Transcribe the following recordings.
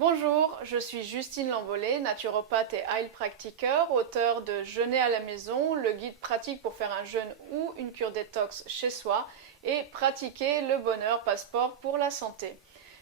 Bonjour, je suis Justine Lambollet, naturopathe et heilpraktiker, auteure de Jeûner à la maison, le guide pratique pour faire un jeûne ou une cure détox chez soi et pratiquer le bonheur passeport pour la santé.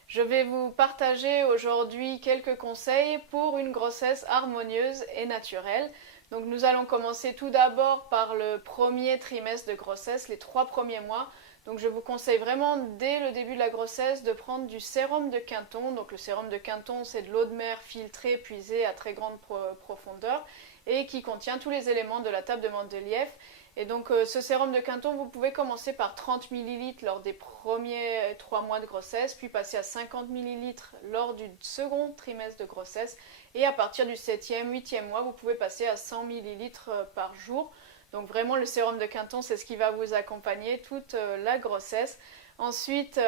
Je vais vous partager aujourd'hui quelques conseils pour une grossesse harmonieuse et naturelle. Donc nous allons commencer tout d'abord par le premier trimestre de grossesse, les 3 premiers mois. Donc je vous conseille vraiment dès le début de la grossesse de prendre du sérum de Quinton. Donc le sérum de Quinton, c'est de l'eau de mer filtrée, puisée à très grande profondeur et qui contient tous les éléments de la table de Mendeleïev. Et donc ce sérum de Quinton, vous pouvez commencer par 30 ml lors des premiers 3 mois de grossesse, puis passer à 50 ml lors du second trimestre de grossesse. Et à partir du 7e, 8e mois, vous pouvez passer à 100 ml par jour. Donc vraiment le sérum de Quinton, c'est ce qui va vous accompagner toute la grossesse. Ensuite,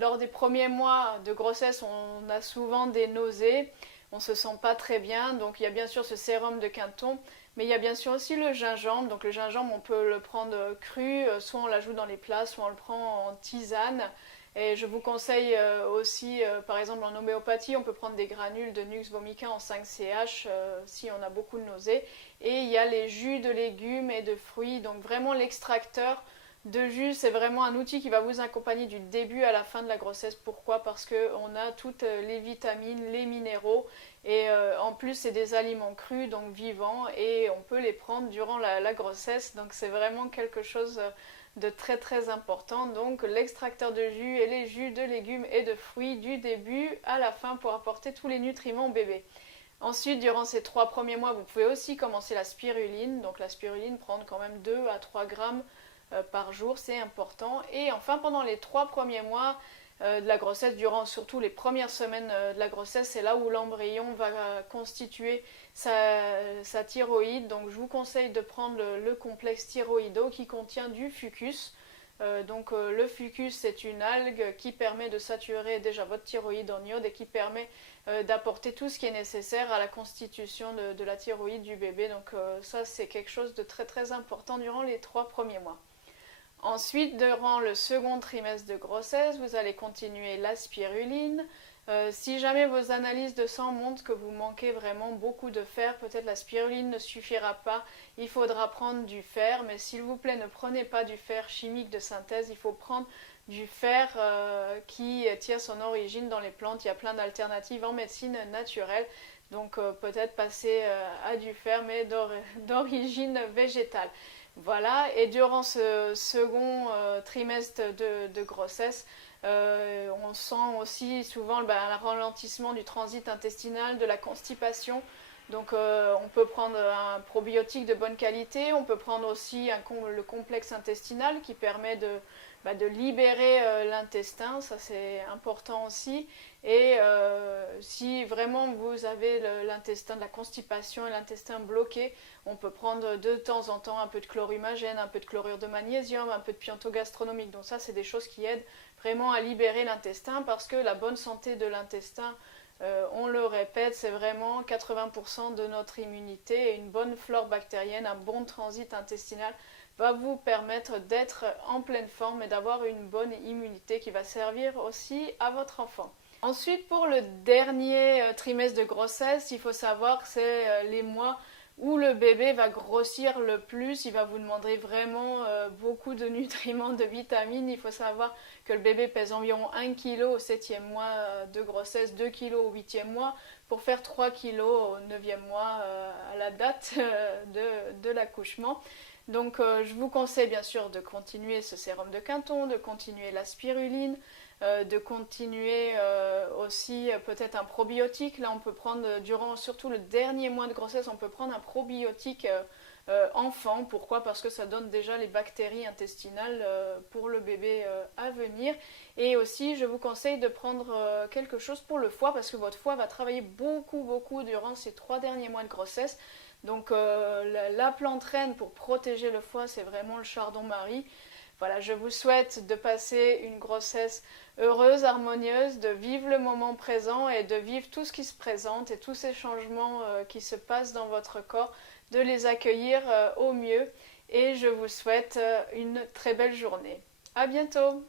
lors des premiers mois de grossesse, on a souvent des nausées, on ne se sent pas très bien. Donc il y a bien sûr ce sérum de Quinton, mais il y a bien sûr aussi le gingembre. Donc le gingembre, on peut le prendre cru, soit on l'ajoute dans les plats, soit on le prend en tisane. Et je vous conseille aussi, par exemple en homéopathie, on peut prendre des granules de Nux vomica en 5 CH si on a beaucoup de nausées. Et il y a les jus de légumes et de fruits, donc vraiment l'extracteur de jus, c'est vraiment un outil qui va vous accompagner du début à la fin de la grossesse. Pourquoi? Parce qu'on a toutes les vitamines, les minéraux, et en plus c'est des aliments crus, donc vivants, et on peut les prendre durant la grossesse, donc c'est vraiment quelque chose de très très important. Donc l'extracteur de jus et les jus de légumes et de fruits du début à la fin pour apporter tous les nutriments au bébé. Ensuite, durant ces 3 premiers mois, vous pouvez aussi commencer la spiruline. Donc la spiruline, prendre quand même 2 à 3 grammes par jour, c'est important. Et enfin, pendant les 3 premiers mois de la grossesse, durant surtout les premières semaines de la grossesse, c'est là où l'embryon va constituer sa thyroïde. Donc je vous conseille de prendre le complexe thyroïdo qui contient du fucus. Le fucus, c'est une algue qui permet de saturer déjà votre thyroïde en iode et qui permet d'apporter tout ce qui est nécessaire à la constitution de la thyroïde du bébé. Donc ça, c'est quelque chose de très très important durant les 3 premiers mois. Ensuite, durant le second trimestre de grossesse, vous allez continuer la spiruline. Si jamais vos analyses de sang montrent que vous manquez vraiment beaucoup de fer, peut-être la spiruline ne suffira pas, il faudra prendre du fer, mais s'il vous plaît, ne prenez pas du fer chimique de synthèse, il faut prendre du fer qui tire son origine dans les plantes. Il y a plein d'alternatives en médecine naturelle, donc peut-être passer à du fer, mais d'origine végétale. Voilà, et durant ce second trimestre de grossesse, on sent aussi souvent un ralentissement du transit intestinal, de la constipation. Donc on peut prendre un probiotique de bonne qualité, on peut prendre aussi le complexe intestinal qui permet de libérer l'intestin, ça c'est important aussi. Et si vraiment vous avez l'intestin, de la constipation et l'intestin bloqué, on peut prendre de temps en temps un peu de chlorhumagène, un peu de chlorure de magnésium, un peu de pianto gastronomique. Donc ça c'est des choses qui aident vraiment à libérer l'intestin, parce que la bonne santé de l'intestin, on le répète, c'est vraiment 80% de notre immunité, et une bonne flore bactérienne, un bon transit intestinal va vous permettre d'être en pleine forme et d'avoir une bonne immunité qui va servir aussi à votre enfant. Ensuite, pour le dernier trimestre de grossesse, il faut savoir que c'est les mois où le bébé va grossir le plus. Il va vous demander vraiment beaucoup de nutriments, de vitamines. Il faut savoir que le bébé pèse environ 1 kg au 7e mois de grossesse, 2 kg au 8e mois, pour faire 3 kg au 9e mois à la date de l'accouchement. Donc je vous conseille bien sûr de continuer ce sérum de Quinton, de continuer la spiruline, de continuer aussi peut-être un probiotique. Là on peut prendre, durant surtout le dernier mois de grossesse, on peut prendre un probiotique enfant. Pourquoi? Parce que ça donne déjà les bactéries intestinales pour le bébé à venir. Et aussi je vous conseille de prendre quelque chose pour le foie, parce que votre foie va travailler beaucoup durant ces 3 derniers mois de grossesse. Donc la plante reine pour protéger le foie, c'est vraiment le chardon-marie. Voilà, je vous souhaite de passer une grossesse heureuse, harmonieuse, de vivre le moment présent et de vivre tout ce qui se présente et tous ces changements qui se passent dans votre corps, de les accueillir au mieux. Et je vous souhaite une très belle journée. À bientôt!